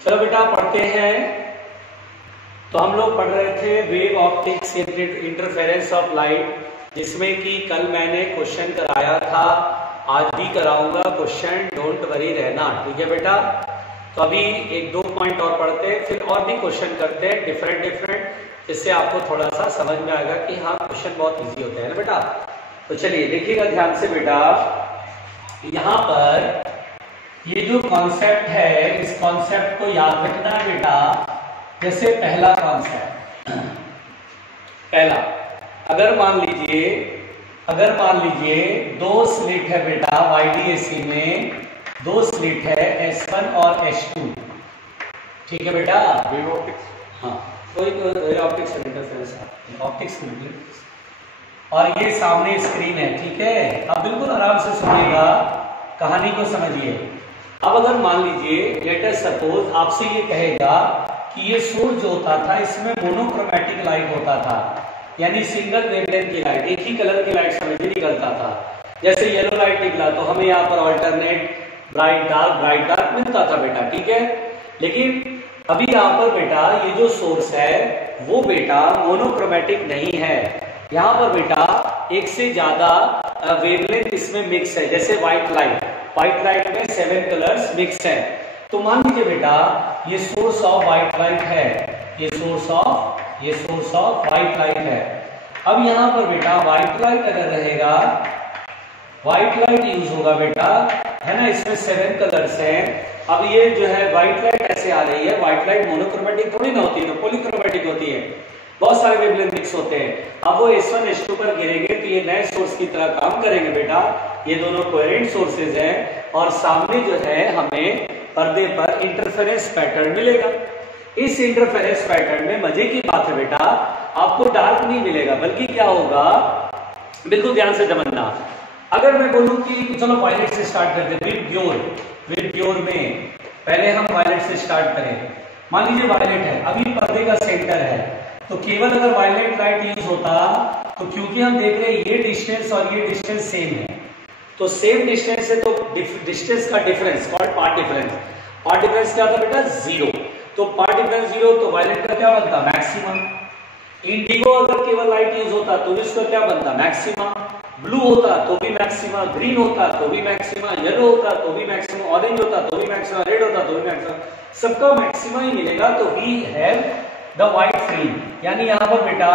चलो बेटा पढ़ते हैं। तो हम लोग पढ़ रहे थे wave optics interference of light, जिसमें कि कल मैंने क्वेश्चन कराया था, आज भी कराऊंगा क्वेश्चन, डोंट वरी रहना, ठीक है बेटा। तो अभी एक दो पॉइंट और पढ़ते हैं, फिर और भी क्वेश्चन करते हैं डिफरेंट, जिससे आपको थोड़ा सा समझ में आएगा कि हाँ क्वेश्चन बहुत इजी होते हैं ना बेटा। तो चलिए देखिएगा ध्यान से बेटा, यहाँ पर ये जो कॉन्सेप्ट है, इस कॉन्सेप्ट को याद रखना है बेटा। जैसे पहला कॉन्सेप्ट, पहला, अगर मान लीजिए दो स्लिट है बेटा YDAC में, दो स्लिट है S1 और S2, ठीक है बेटा। हाँ, कोई ऑप्टिक्स इंटरफेरेंस, ऑप्टिक्स और ये सामने स्क्रीन है, ठीक है। अब बिल्कुल आराम से सुनिएगा, कहानी को समझिए। अब अगर मान लीजिए लेट अस सपोज आपसे ये कहेगा कि ये सोर्स जो होता था इसमें मोनोक्रोमैटिक लाइट होता था, यानी सिंगल वेवलेंथ की लाइट, एक ही कलर की लाइट समझ निकलता था। जैसे येलो लाइट निकला तो हमें यहाँ पर ऑल्टरनेट ब्राइट डार्क मिलता था बेटा, ठीक है। लेकिन अभी यहाँ पर बेटा ये जो सोर्स है वो बेटा मोनोक्रोमैटिक नहीं है, यहाँ पर बेटा एक से ज्यादा वेवलेंथ इसमें मिक्स है। जैसे व्हाइट लाइट में 7 कलर्स मिक्स है। तो मान लीजिए बेटा ये सोर्स ऑफ व्हाइट लाइट है, ये सोर्स ऑफ व्हाइट लाइट है। अब यहाँ पर बेटा व्हाइट लाइट अगर रहेगा, व्हाइट लाइट यूज होगा बेटा, है ना, इसमें 7 कलर्स हैं। अब ये जो है व्हाइट लाइट ऐसे आ रही है, व्हाइट लाइट मोनोक्रोमैटिक थोड़ी ना होती है, तो पॉलीक्रोमैटिक होती है, बहुत सारे वेवलेंथ मिक्स होते हैं। अब वो S1 S2 पर गिरेंगे तो ये नए सोर्स की तरह काम करेंगे बेटा। ये दोनों कोहेरेंट सोर्सेज हैं और सामने जो है हमें पर्दे पर इंटरफेरेंस पैटर्न मिलेगा। इस इंटरफेरेंस पैटर्न में मजे की बात है बेटा, आपको डार्क नहीं मिलेगा, बल्कि क्या होगा, बिल्कुल ध्यान से समझना। अगर मैं बोलूं कि चलो वायलेट से स्टार्ट करते हैं, विद प्योर में पहले हम वायलेट से स्टार्ट करें। मान लीजिए वायलेट है, अभी पर्दे का सेंटर है, तो केवल अगर वायलेट लाइट यूज होता, तो क्योंकि हम देख रहे हैं ये डिस्टेंस और ये डिस्टेंस सेम है, तो सेम डिस्टेंस है तो डिस्टेंस का difference called path difference. Path difference क्या था बेटा, 0। तो पार्ट डिफरेंस 0, तो वायलेट का क्या बनता, मैक्सिमम। इंडिगो अगर केवल लाइट यूज होता तो इसका क्या बनता, मैक्सिमा। ब्लू होता तो भी मैक्सिमा, ग्रीन होता तो भी मैक्सिमा, येलो होता तो भी मैक्सिमा, ऑरेंज होता तो भी मैक्सिमा, रेड होता तो भी मैक्सिमा, सबका मैक्सिमा ही मिलेगा। तो we have the white fringe, यानी यहाँ पर बेटा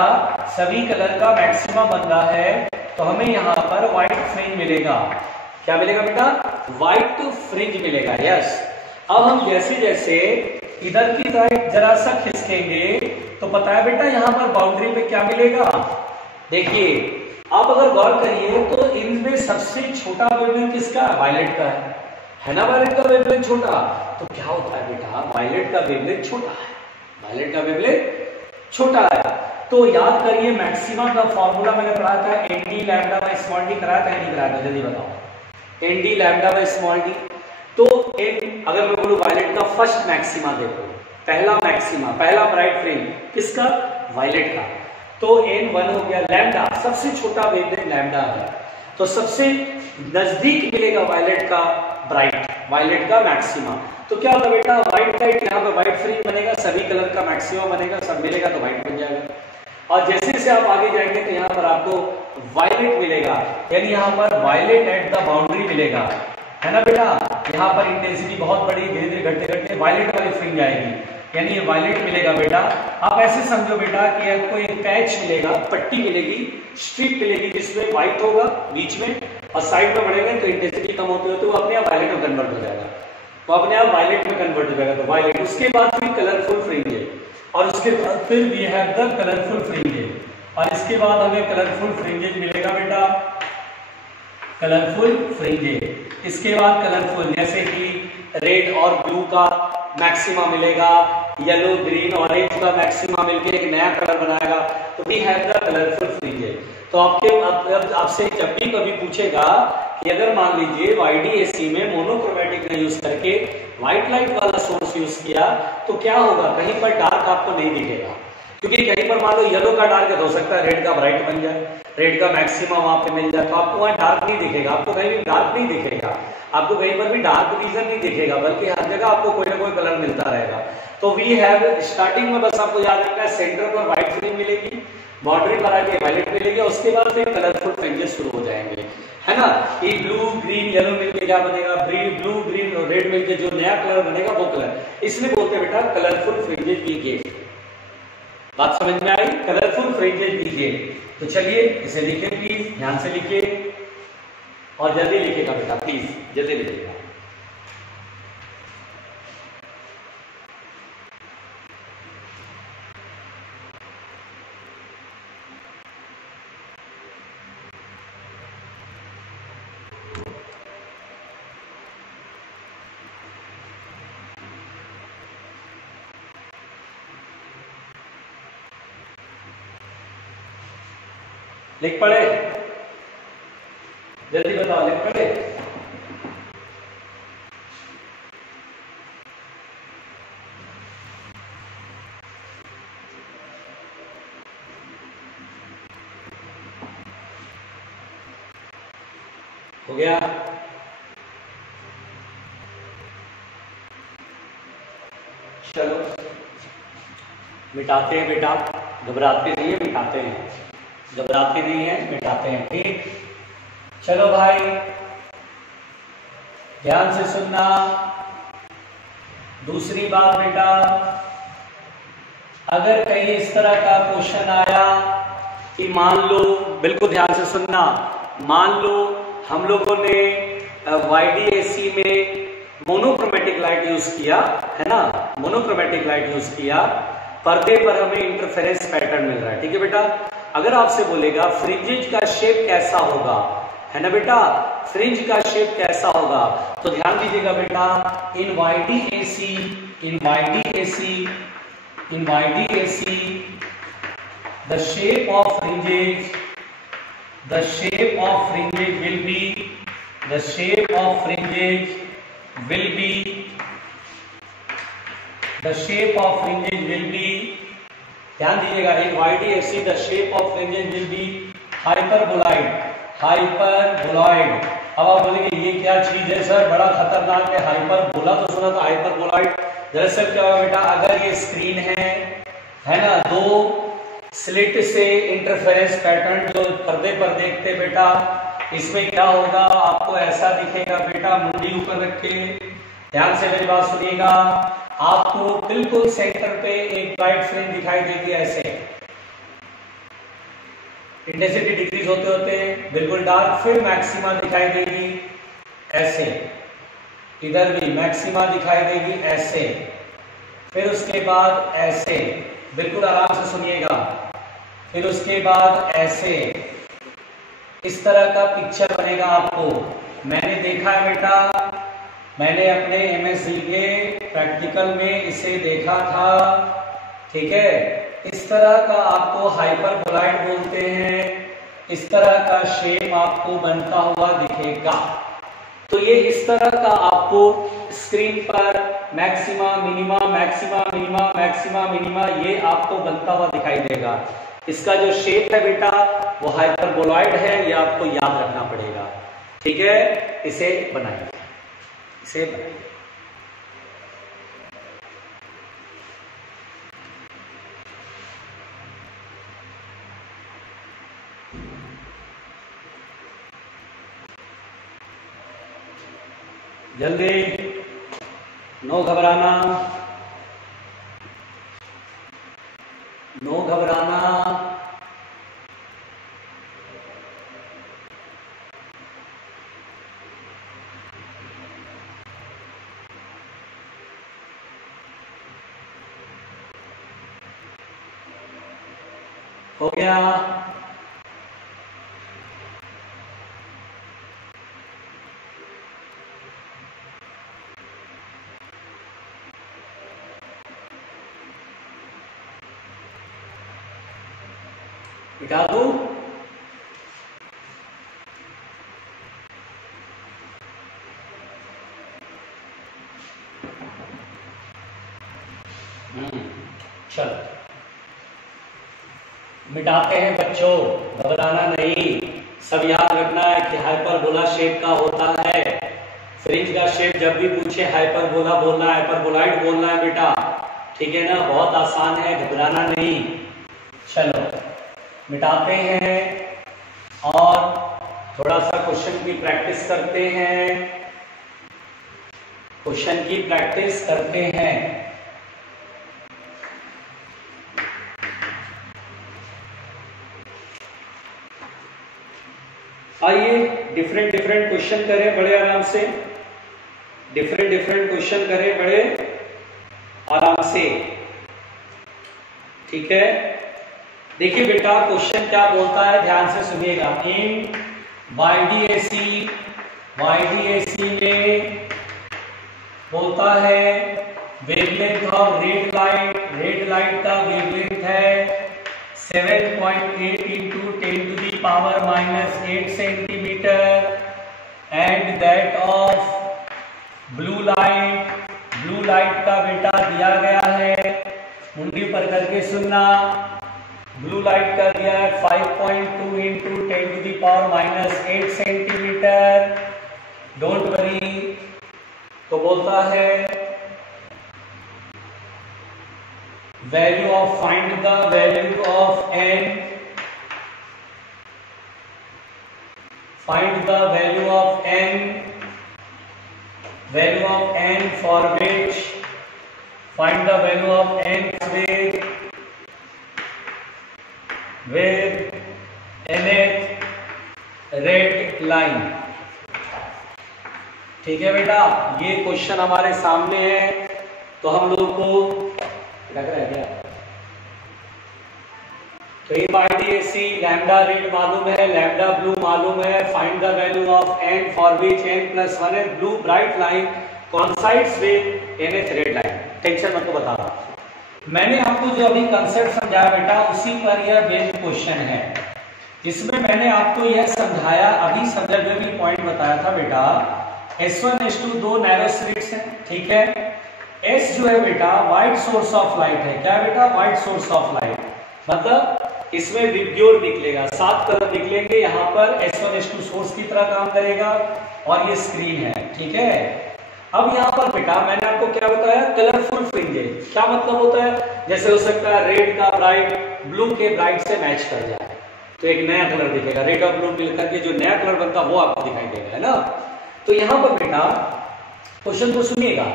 सभी कलर का मैक्सिमा बन रहा है, तो हमें यहाँ पर व्हाइट फ्रिंज मिलेगा। क्या मिलेगा बेटा, व्हाइट फ्रिंज मिलेगा, यस। अब हम जैसे जैसे इधर की साइड जरा सा खिसकेंगे तो पता है बेटा यहाँ पर बाउंड्री पे क्या मिलेगा। देखिए आप अगर गौर करिए तो इनमें सबसे छोटा वेवलेंथ किसका है, वायलेट का है ना, वायलेट का वेवलेंथ छोटा। तो क्या होता है बेटा, वायलेट का वेवलेंथ छोटा है, वायलेट का वेवलेंथ छोटा है। तो याद करिए मैक्सिमा का फॉर्मूला मैंने पढ़ा था, ND lambda by small D, कराया था नहीं कराया था, जल्दी बताओ। ND lambda by small D. तो अगर मैं बोलूं वायलेट का फर्स्ट मैक्सिमा, देखो पहला मैक्सिमा, पहला ब्राइट फ्रिंज किसका, वायलेट का, तो N1 हो गया। लैम्डा सबसे छोटा वेवलेंथ लैम्डा है, तो सबसे नजदीक मिलेगा वायलेट का ब्राइट, वायलेट का मैक्सिमा। तो क्या होगा बेटा, व्हाइट लाइट यहाँ पे व्हाइट फ्रिंज बनेगा, सभी कलर का मैक्सिमा बनेगा, सब मिलेगा तो व्हाइट बन जाएगा। और जैसे जैसे आप आगे जाएंगे तो यहाँ पर आपको वायलेट मिलेगा, यानी यहाँ पर वायलेट एट द बाउंड्री मिलेगा, है ना बेटा। यहाँ पर इंटेंसिटी बहुत बड़ी, धीरे धीरे घटते घटते वायलेट वाली फ्रिंज आएगी, यानी ये वायलेट मिलेगा बेटा। आप ऐसे समझो बेटा कि आपको एक पैच मिलेगा, पट्टी मिलेगी, स्ट्रिप मिलेगी, जिसमें व्हाइट होगा बीच में और साइड में बढ़ेगा तो इंटेंसिटी कम होती होती वो अपने आप वायलेट में कन्वर्ट हो जाएगा, तो अपने आप वायलेट में कन्वर्ट हो जाएगा, तो वायलेट। उसके बाद फिर कलरफुल फ्रिंज है, और उसके बाद फिर we have the colourful fringe है, और इसके बाद हमें कलरफुल फ्रिंजेज मिलेगा बेटा, कलरफुल फ्रिंजेज। इसके बाद कलरफुल जैसे कि रेड और ब्लू का मैक्सिमा मिलेगा, येलो ग्रीन ऑरेंज का मैक्सिमा मिलकर एक नया कलर बनाएगा, तो we have the colourful fringes. तो आपसे जब भी कभी पूछेगा कि अगर मान लीजिए YDAC में मोनोक्रोमैटिक का यूज करके व्हाइट लाइट वाला सोर्स यूज किया तो क्या होगा, कहीं पर डार्क आपको नहीं दिखेगा। क्योंकि कहीं पर मान लो येलो का डार्क हो सकता है रेड का ब्राइट बन जाए, रेड का मैक्सिमा वहां पे मिल जाए, तो आपको वहां डार्क नहीं दिखेगा, आपको कहीं भी डार्क नहीं दिखेगा, आपको कहीं पर भी डार्क रीजन नहीं दिखेगा, बल्कि हर जगह आपको कोई ना कोई कलर मिलता रहेगा। तो वी हैव स्टार्टिंग में बस आपको याद रखना है सेंटर पर व्हाइट फ्रेम मिलेगी, बाउंड्री पर आके वायलेट मिलेगी, उसके बाद फिर कलरफुल फ्रिंजेस शुरू हो जाएंगे, है ना। ये ब्लू ग्रीन येलो मिलके क्या बनेगा, ब्लू ग्रीन और रेड मिलके जो नया कलर बनेगा वो कलर, इसलिए बोलते हैं बेटा कलरफुल फ्रिंजेस कीजिए। बात समझ में आई, कलरफुल फ्रिंजेस कीजिए। तो चलिए इसे लिखिए प्लीज, ध्यान से लिखिए और जल्दी लिखिएगा बेटा, प्लीज जल्दी लिखिएगा। लिख पड़े, जल्दी बताओ, लिख पड़े। हो गया? चलो मिटाते हैं बेटा, घबराते नहीं है, मिटाते हैं, घबराते नहीं है, मिटाते हैं, ठीक। चलो भाई ध्यान से सुनना। दूसरी बात बेटा, अगर कहीं इस तरह का क्वेश्चन आया कि मान लो, बिल्कुल ध्यान से सुनना, मान लो हम लोगों ने YDAC में मोनोक्रोमेटिक लाइट यूज किया, है ना, मोनोक्रोमेटिक लाइट यूज किया, पर्दे पर हमें इंटरफेरेंस पैटर्न मिल रहा है, ठीक है बेटा। अगर आपसे बोलेगा फ्रिंजेज का शेप कैसा होगा, है ना बेटा, फ्रिंज का शेप कैसा होगा, तो ध्यान दीजिएगा बेटा, इन YDAC the shape of fringes will be ध्यान दीजिएगा, इन YDAC the shape of fringes will be hyperboloid। अब आप बोलेंगे ये क्या चीज है सर, बड़ा खतरनाक है, हाइपरबोला तो सुना था, हाइपरबोलॉइड। दरअसल क्या होगा बेटा, अगर ये स्क्रीन है ना, दो स्लिट से इंटरफेरेंस पैटर्न जो पर्दे पर देखते बेटा, इसमें क्या होगा, आपको ऐसा दिखेगा बेटा, मुंडी ऊपर रख के ध्यान से मेरी बात सुनिएगा, आपको बिल्कुल सेंटर पे एक ब्राइट फ्रेम दिखाई देगी, ऐसे इंटेंसिटी डिक्रीज होते होते बिल्कुल डार्क, फिर मैक्सिमा दिखाई देगी ऐसे, इधर भी मैक्सिमा दिखाई देगी ऐसे, फिर उसके बाद ऐसे, बिल्कुल आराम से सुनिएगा, फिर उसके बाद ऐसे, इस तरह का पिक्चर बनेगा आपको। मैंने देखा है बेटा, मैंने अपने MSc के प्रैक्टिकल में इसे देखा था, ठीक है। इस तरह का आपको हाइपरबोलॉइड बोलते हैं, इस तरह का शेप आपको बनता हुआ दिखेगा। तो ये इस तरह का आपको स्क्रीन पर maxima minima, maxima minima, maxima minima, ये आपको बनता हुआ दिखाई देगा। इसका जो शेप है बेटा वो हाइपरबोलॉइड है, ये आपको याद रखना पड़ेगा, ठीक है। इसे बनाइए, इसे बनाइए। जल्दी, नो घबराना, नो घबराना। हो गया? मिटा दूं? चलो मिटाते हैं बच्चों, घबराना नहीं। सब याद रखना है कि हाइपरबोला शेप का होता है। फ्रिंज का शेप जब भी पूछे हाइपरबोला बोलना है, हाइपरबोलाइड बोलना है बेटा, ठीक है ना, बहुत आसान है, घबराना नहीं। चलो मिटाते हैं और थोड़ा सा क्वेश्चन की प्रैक्टिस करते हैं, क्वेश्चन की प्रैक्टिस करते हैं। आइए डिफरेंट डिफरेंट क्वेश्चन करें बड़े आराम से, डिफरेंट डिफरेंट क्वेश्चन करें बड़े आराम से, ठीक है। देखिए बेटा क्वेश्चन क्या बोलता है, ध्यान से सुनिएगा। इन YDAC में बोलता है वेवलेंथ ऑफ रेड लाइट का वेवलेंथ है 7.8 into 10 to the power minus 8 centimetre, and that of blue light का बेटा दिया गया है, मुंडी पर करके सुनना, ब्लू लाइट का दिया है 5.2 into 10 to the power minus 8 centimetre. Don't worry, तो बोलता है value of, find the value of n, find the value of n, value of n for which, find the value of n with nth red line. ठीक है बेटा, ये question हमारे सामने है, तो हम लोग को लग रहा है क्या, तो YDAC लैम्डा रेड मालूम है, लैम्डा ब्लू मालूम है, find the value of n for which n plus 1 blue bright line coincides with nth red line. Tension मत को बता रहा, मैंने आपको जो अभी कंसेप्ट समझाया बेटा उसी पर यह बेस्ड क्वेश्चन है। इसमें मैंने आपको यह समझाया, अभी संदर्भ में पॉइंट बताया था बेटा, S1 S2 दो नैरो स्लिट्स हैं, ठीक है। S जो है बेटा वाइट सोर्स ऑफ लाइट है, क्या बेटा, वाइट सोर्स ऑफ लाइट, मतलब इसमें विब्ग्योर निकलेगा, 7 कलर निकलेंगे, यहाँ पर S1 S2 सोर्स की तरह काम करेगा और ये स्क्रीन है, ठीक है। अब यहाँ पर बेटा मैंने आपको क्या बताया, कलरफुल फ्रिंजेस, क्या मतलब होता है, जैसे हो सकता है रेड का ब्राइट ब्लू के ब्राइट से मैच कर जाए तो एक नया कलर दिखेगा, रेड और ब्लू मिलकर के जो नया कलर बनता है वो आपको दिखाई देगा, है ना। तो यहाँ पर बेटा क्वेश्चन को सुनिएगा,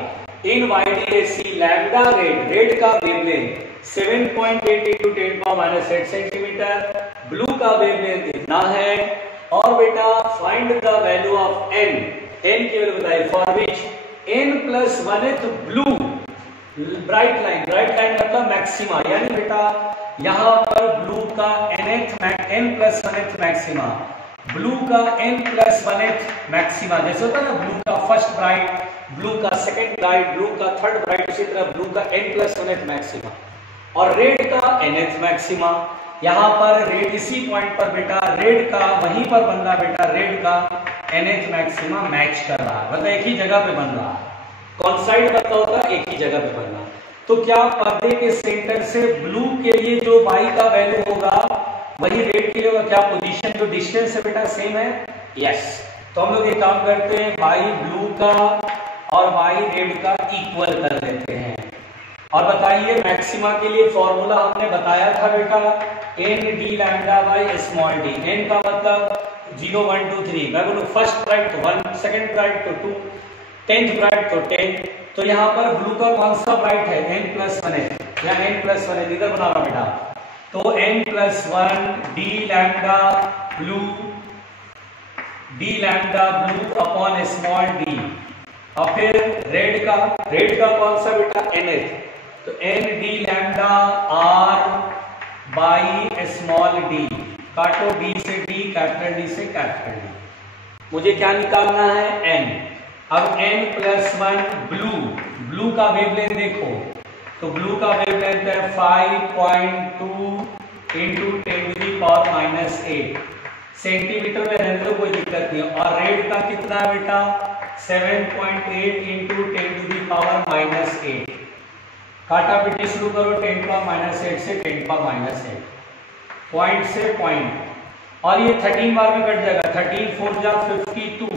इन YDAC लैम्डा रेड का वेवलेंथ 7.8 into 10⁻⁸ सेंटीमीटर, ब्लू का वेवलेंथ इतना है, और बेटा find the value of n की वैल्यू बताइए for which n plus 1th blue bright line मतलब मैक्सिमा, यानी बेटा यहां पर ब्लू का n plus 1th maxima, blue का n प्लस 1th मैक्सिमा, जैसे होता है ना ब्लू का फर्स्ट ब्राइट, ब्लू का सेकंड ब्राइट, ब्लू का थर्ड ब्राइट, उसी तरह ब्लू का n प्लस 1th मैक्सिमा और रेड का nth मैक्सिमा। यहाँ पर रेड इसी पॉइंट पर बेटा रेड का वहीं पर बन रहा बेटा, रेड का nth मैक्सिमा मैच कर रहा है, मतलब एक ही जगह पे बन रहा है, कौन साइड बता होता है, एक ही जगह पे बन रहा है। तो क्या पर्दे के सेंटर से ब्लू के लिए जो y का वैल्यू होगा वही रेड के लिए होगा, क्या पोजीशन जो डिस्टेंस है बेटा सेम है, यस। तो हम लोग एक काम करते हैं, y ब्लू का और y रेड का इक्वल कर लेते हैं। और बताइए मैक्सिमा के लिए फॉर्मूला हमने बताया था बेटा, n d lambda by small d, n का मतलब 0 1 2 3, मैं बोलूं फर्स्ट ब्राइट तो 1, सेकंड ब्राइट तो 2, 10th ब्राइट तो 10। तो यहाँ पर ब्लू का कौन सा ब्राइट है, n प्लस 1 है, या n प्लस 1 है, इधर बना रहा बेटा, तो n plus 1 d lambda blue upon small d, और फिर रेड का कौन सा बेटा, nth, तो n d lambda r by small d, काटो d से d, कैपिटल D से कैपिटल D, मुझे क्या निकालना है, n। अब n प्लस 1 ब्लू का वेवलेंथ देखो, तो ब्लू का वेवलेंथ है 5.2 into 10⁻⁸ सेंटीमीटर में रहने दो, कोई दिक्कत नहीं। और रेड का कितना है बेटा, 7.8 into 10⁻⁸। काटा पीटी शुरू करो, 10⁻⁸ से 10⁻⁸। पॉइंट से पॉइंट, और ये 13 बार में कट जाएगा। 13 4 जा 52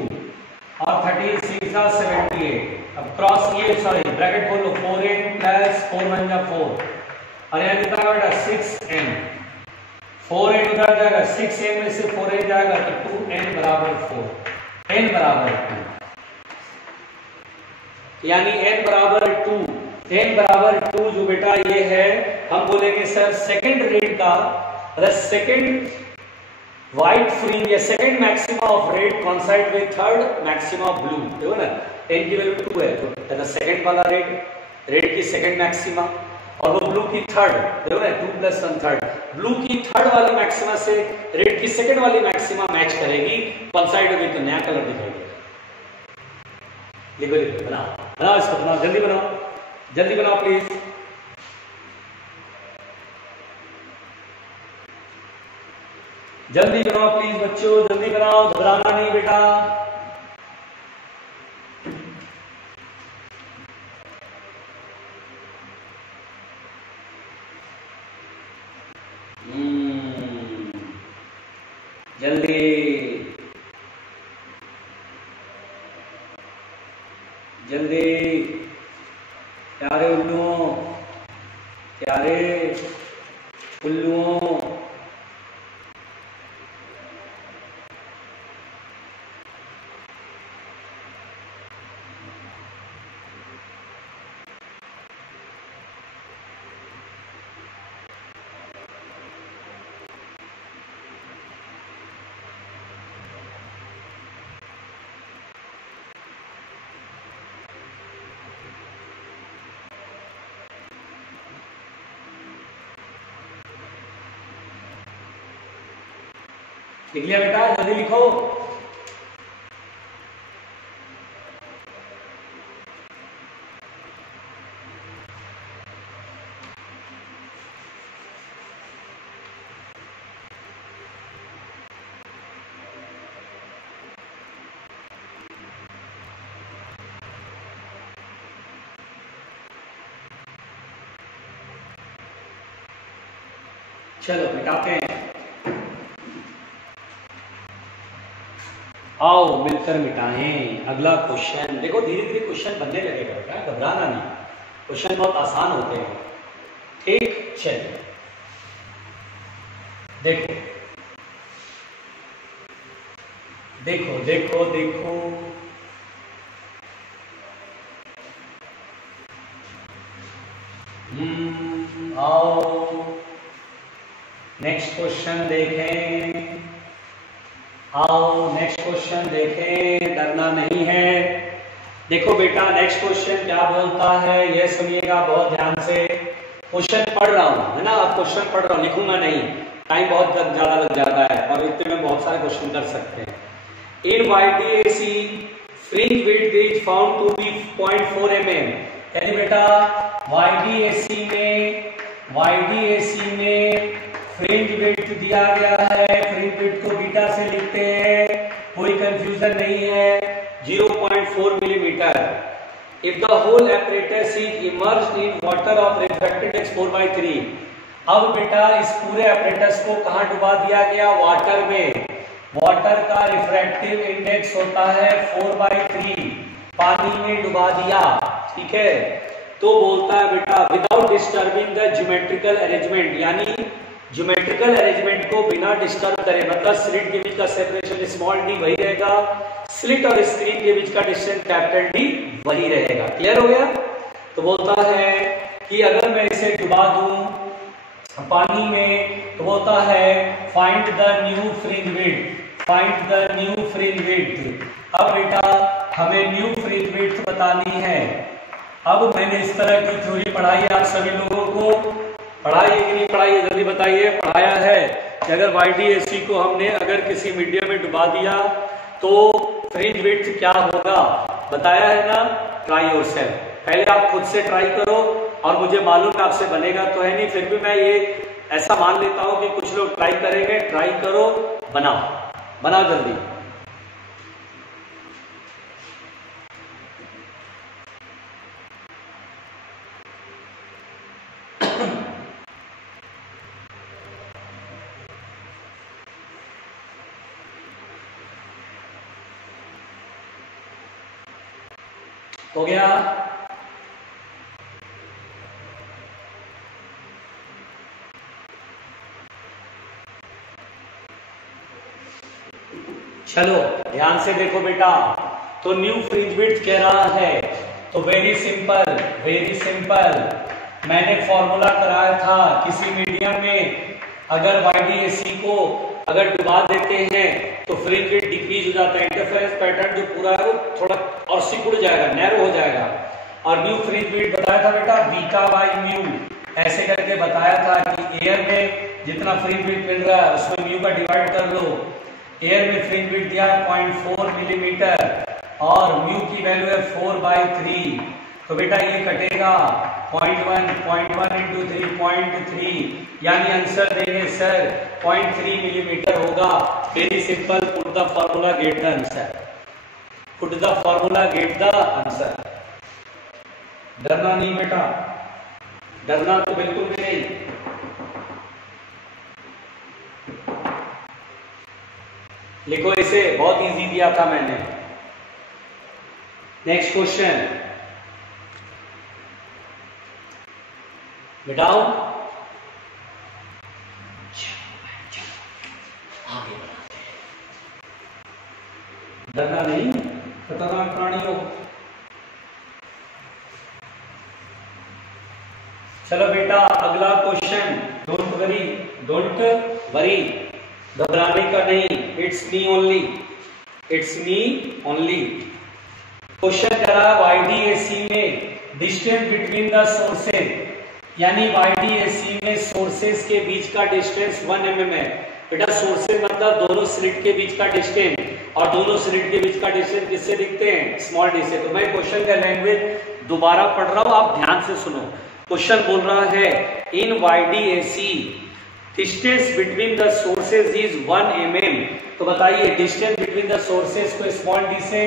और 13 6 जा 78। अब क्रॉस ये सॉरी ब्रैकेट खोल लो, 4n प्लस 4 1 जा 4 और यहाँ कितना बेटा 6n। 4n उधर जाएगा, 6n में से 4n जाएगा तो 2n बराबर 4, n बराबर 2, यानी n बराबर 2। n बराबर 2 जो बेटा ये है, हम बोलेंगे सर सेकंड रेड का सेकंड व्हाइट फ्रिंज या second maxima of red कॉन्साइड with third maxima of blue. देखो ना n की वैल्यू 2 है तो सेकंड वाला रेड की सेकंड मैक्सिमा और वो ब्लू की थर्ड, देखो ना 2 + 1 थर्ड, ब्लू की थर्ड वाली मैक्सिमा से रेड की सेकंड वाली मैक्सिमा मैच करेगी, कॉन्साइड होगी तो नया कलर दिखाई देगा। लिखो बनाओ इसको, बनाओ जल्दी बनाओ प्लीज। जल्दी बनाओ प्लीज बच्चों, जल्दी बनाओ, घबराना नहीं बेटा। जल्दी प्यारे उल्लुओं, प्यारे उल्लुओं। लिख लिया बेटा, जल्दी लिखो। चलो मिटाते हैं, आओ मिलकर मिटाएं अगला क्वेश्चन। देखो धीरे धीरे क्वेश्चन बनने लगेगा बेटा, घबराना नहीं, क्वेश्चन बहुत आसान होते हैं। ठीक, चलिए देखो देखो देखो देखो आओ नेक्स्ट क्वेश्चन देखें, आओ नेक्स्ट क्वेश्चन देखें, डरना नहीं है। देखो बेटा नेक्स्ट क्वेश्चन क्या बोलता है, ये सुनिएगा बहुत ध्यान से। क्वेश्चन पढ़ रहा हूं है ना, अब क्वेश्चन पढ़ रहा हूं, लिखूंगा नहीं, टाइम बहुत ज्यादा लग जाता है और इतने में बहुत सारे क्वेश्चन कर सकते हैं। इन YDAC fringe width is found to be 0.4 mm। यानी बेटा YDAC में फ्रिंज विड्थ दिया गया है, फ्रिंज विड्थ को बीटा से लिखते हैं, कोई कंफ्यूजन नहीं है, 0.4 millimetre. If the whole apparatus is immersed in water of refracted 4/3। अब बेटा इस पूरे apparatus को कहां डुबा दिया गया, वाटर में। वाटर का रिफ्रैक्टिव इंडेक्स होता है 4/3, पानी में डुबा दिया, ठीक है। तो बोलता है बेटा without disturbing the geometrical arrangement, यानी ज्योमेट्रिकल अरेंजमेंट को बिना डिस्टर्ब करे, मतलब स्लिट के बीच का सेपरेशन स्मॉल डी वही रहेगा, स्लिट और स्क्रीन के बीच का डिस्टेंस कैपिटल डी वही रहेगा। क्लियर हो गया। तो बोलता है कि अगर मैं इसे डुबा दूं पानी में तो बोलता है find the new fringe width, find the new fringe width. अब बेटा हमें न्यू फ्रिंज विड्थ बतानी है। अब मैंने इस तरह की थ्योरी पढ़ाई आप सभी लोगों को, पढ़ाई है कि नहीं पढ़ाई है, जल्दी बताइए। पढ़ाया है कि अगर YDAC को हमने अगर किसी मीडियम में डुबा दिया तो फ्रिंज विड्थ क्या होगा, बताया है ना। ट्राई योरसेल्फ, पहले आप खुद से ट्राई करो और मुझे मालूम है आपसे बनेगा तो है नहीं, फिर भी मैं ये ऐसा मान लेता हूं कि कुछ लोग ट्राई करेंगे। ट्राई करो, बनाओ जल्दी। हो गया। चलो ध्यान से देखो बेटा, तो न्यू फ्रिंज विड्थ कह रहा है, तो वेरी सिंपल मैंने फॉर्मूला कराया था किसी मीडियम में अगर YDAC को अगर डुबा देते हैं तो फ्रिंज विड्थ डिक्रीज हो जाता है, इंटरफेरेंस पैटर्न जो पूरा है वो थोड़ा और सिकुड़ जाएगा, नैरो हो जाएगा। और न्यू फ्रिंज विड्थ बताया था बेटा बीटा बाई म्यू, ऐसे करके बताया था कि एयर में जितना फ्रिंज विड्थ मिल रहा है उसमें म्यू का डिवाइड कर लो। एयर में फ्रिंज विड्थ दिया 0.4 मिलीमीटर और म्यू की वैल्यू है 4/3, तो बेटा ये कटेगा 0.1 इंटू 3.3, यानी आंसर देंगे सर 0.3 मिलीमीटर होगा। Very simple, put the formula get the answer, put the formula get the answer. डरना नहीं बेटा, डरना तो बिल्कुल भी नहीं। लिखो इसे, बहुत इजी दिया था मैंने। नेक्स्ट क्वेश्चन बेटाओ, आगे डरना नहीं, खतरनाक प्राणी हो। चलो बेटा अगला क्वेश्चन, डोंट वरी, घबराने का नहीं, इट्स मी ओनली। क्वेश्चन करा YDAC में डिस्टेंस बिटवीन द सोर्सेज, यानी YDAC में सोर्सेज के बीच का डिस्टेंस 1 mm है। बेटा सोर्सेज मतलब दोनों स्लिट के बीच का डिस्टेंस, और दोनों स्लिट के बीच का डिस्टेंस किससे दिखते हैं, स्मॉल डी से। तो मैं क्वेश्चन का लैंग्वेज दोबारा पढ़ रहा हूं, आप ध्यान से सुनो। क्वेश्चन बोल रहा है इन YDAC distance between the sources is 1 mm, तो बताइए डिस्टेंस बिटवीन द सोर्सेज को स्मॉल डी से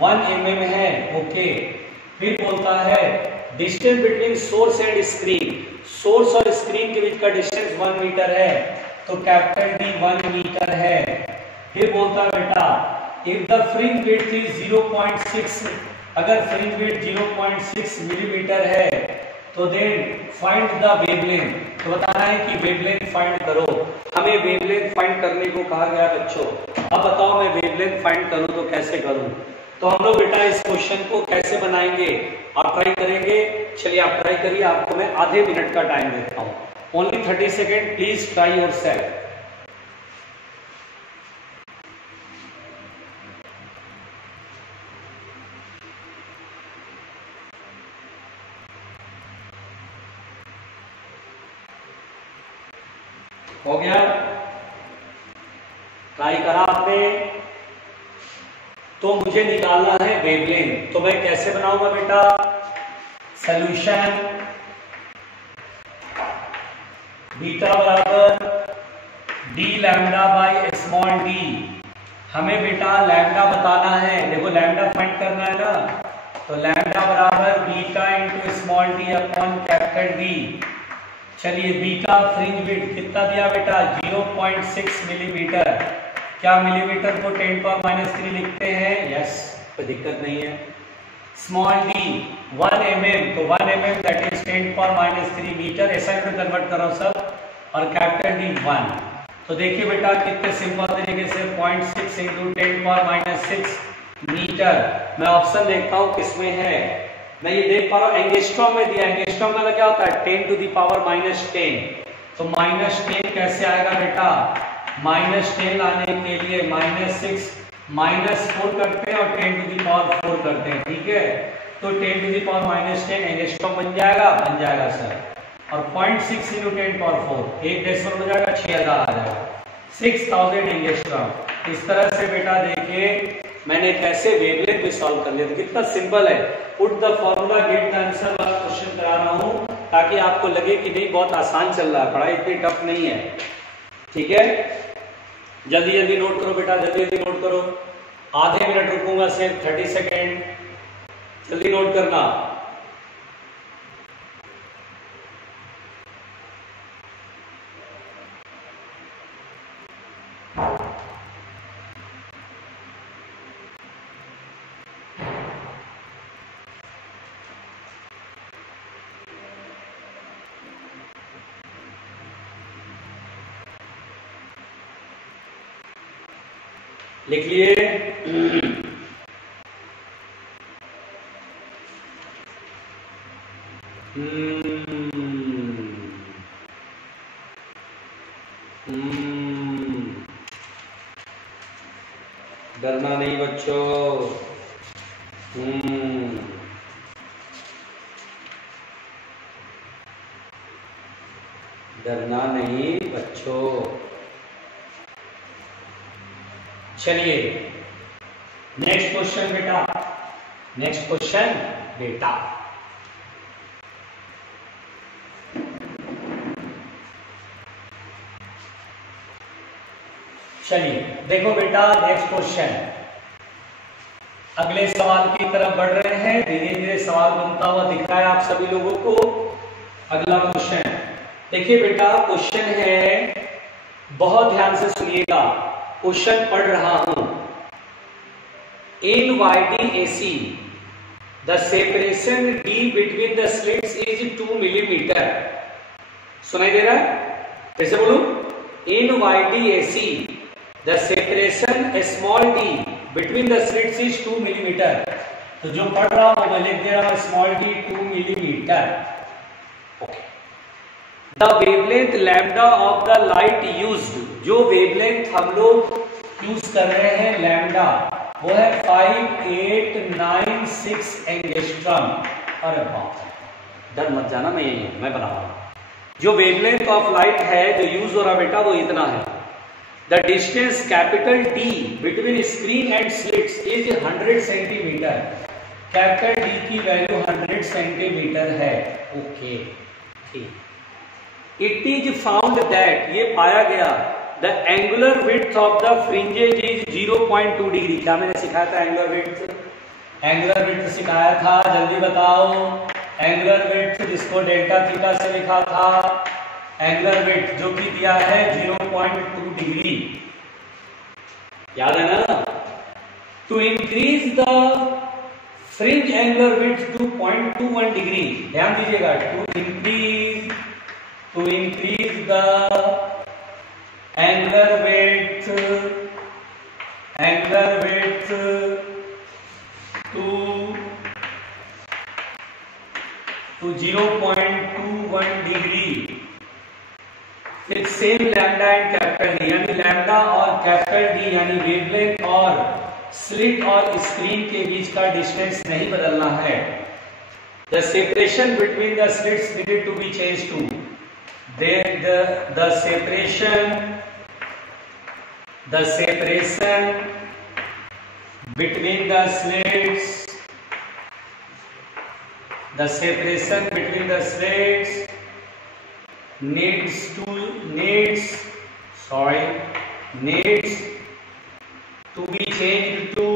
1 mm है, ओके। फिर बोलता है distance between source and screen, source और स्क्रीन के बीच का डिस्टेंस 1 मीटर है, तो कैपिटल D 1 मीटर है। फिर बोलता है बेटा if the fringe width is 0.6, अगर फ्रिंज विड्थ 0.6 मिलीमीटर है तो देन फाइंड द वेवलेंथ, तो बताना है कि वेवलेंथ फाइंड करो। हमें वेवलेंथ फाइंड करने को कहा गया बच्चों। अब बताओ मैं वेवलेंथ फाइंड करूं तो कैसे करूं, तो हम लोग बेटा इस क्वेश्चन को कैसे बनाएंगे, आप ट्राई करेंगे। चलिए आप ट्राई करिए, आपको मैं आधे मिनट का टाइम देता हूं, only 30 second, please try yourself. हो गया, ट्राई करा आपने, तो मुझे निकालना है वेवलेंथ। तो मैं कैसे बनाऊंगा बेटा, सॉल्यूशन बीटा बराबर d lambda by small d। हमें बेटा लैम्डा बताना है, देखो लैम्डा फाइंड करना है ना, तो लैम्डा बराबर beta into small d upon capital D। चलिए बीटा फ्रिंज विड्थ कितना दिया बेटा, 0.6 मिलीमीटर। क्या मिलीमीटर को 10⁻³ लिखते हैं, यस, कोई दिक्कत नहीं है। स्मॉल d 1 mm, तो 1 mm दैट इज 10⁻³ मीटर, ऐसा में कन्वर्ट करो सब, और कैपिटल D 1। तो देखिए बेटा कितने सिंपल तरीके से 0.6 इंटू 10⁻6 मीटर। मैं ऑप्शन देखता हूँ किसमें है, मैं ये देख पा रहा हूँ एंगस्ट्रॉम में दिया, एंगस्ट्रॉम मतलब क्या होता है 10⁻⁻10। तो -10 कैसे आएगा बेटा, -10 लाने के लिए -6 -4 करते हैं और 10⁻4 करते हैं, ठीक है। तो 10⁻10 एंगस्ट्रॉम बन जाएगा सर, और 0.6 इंटू 10⁻4 एक डेसिमल हो जाएगा, 6000 आ जाएगा, 6000 एंगस्ट्रॉम। इस तरह से बेटा देखिए मैंने कैसे वेवलेंथ भी सॉल्व कर लिया, तो कितना सिंपल है। Put the formula get the answer वाला क्वेश्चन करा रहा हूं ताकि आपको लगे कि नहीं बहुत आसान चल रहा है, पढ़ाई इतनी टफ नहीं है, ठीक है। जल्दी जल्दी नोट करो बेटा, जल्दी जल्दी नोट करो, आधे मिनट रुकूंगा सिर्फ 30 सेकेंड, जल्दी नोट करना। लिख लिए। डरना नहीं बच्चों। डरना नहीं बच्चों। चलिए नेक्स्ट क्वेश्चन बेटा, नेक्स्ट क्वेश्चन बेटा। चलिए देखो बेटा नेक्स्ट क्वेश्चन, अगले सवाल की तरफ बढ़ रहे हैं, धीरे धीरे सवाल बनता हुआ दिख रहा है आप सभी लोगों को। अगला क्वेश्चन देखिए बेटा, क्वेश्चन है, बहुत ध्यान से सुनिएगा, क्वेश्चन पढ़ रहा हूं। इन YDAC the separation D between the slits is 2 millimetre. सुनाई दे रहा है? फिर से बोलूं, इन YDAC the separation small d between the slits is 2 millimetre. तो जो पढ़ रहा हूं मैं लिख दे रहा हूं small d 2 millimetre. Okay. The wavelength lambda of the light used, जो वेवलेंथ हम लोग यूज कर रहे हैं लैम्डा, वो है 5896 एंगस्ट्रॉम। अरे बाप, डर मत जाना, मैं यही हूं, मैं बना रहा हूं। जो वेवलेंथ ऑफ लाइट है जो यूज हो रहा बेटा वो इतना है। The distance capital D between screen and slits is 100 centimetre. Capital D की वैल्यू 100 सेंटीमीटर है। ओके ठीक। इट इज फाउंड दैट, ये पाया गया, the angular width of the fringes is 0.2 degree. क्या मैंने सिखाया था एंगुलर विड्थ? एंगुलर विड्थ सिखाया था, जल्दी बताओ। एंगुलर विड्थ जिसको डेल्टा थीटा से लिखा था, एंगुलर विड्थ जो कि दिया है 0.2 डिग्री, याद है ना? To increase the fringe angular width to 0.21 degree, ध्यान दीजिएगा, to increase the angular width to 0.21 degree with same lambda and capital D, यानी लैम्डा और कैपिटल D यानी वेवलेंथ और स्लिट और स्क्रीन के बीच का डिस्टेंस नहीं बदलना है। The separation between the slits needed to be changed to the separation between the slits needs to be changed to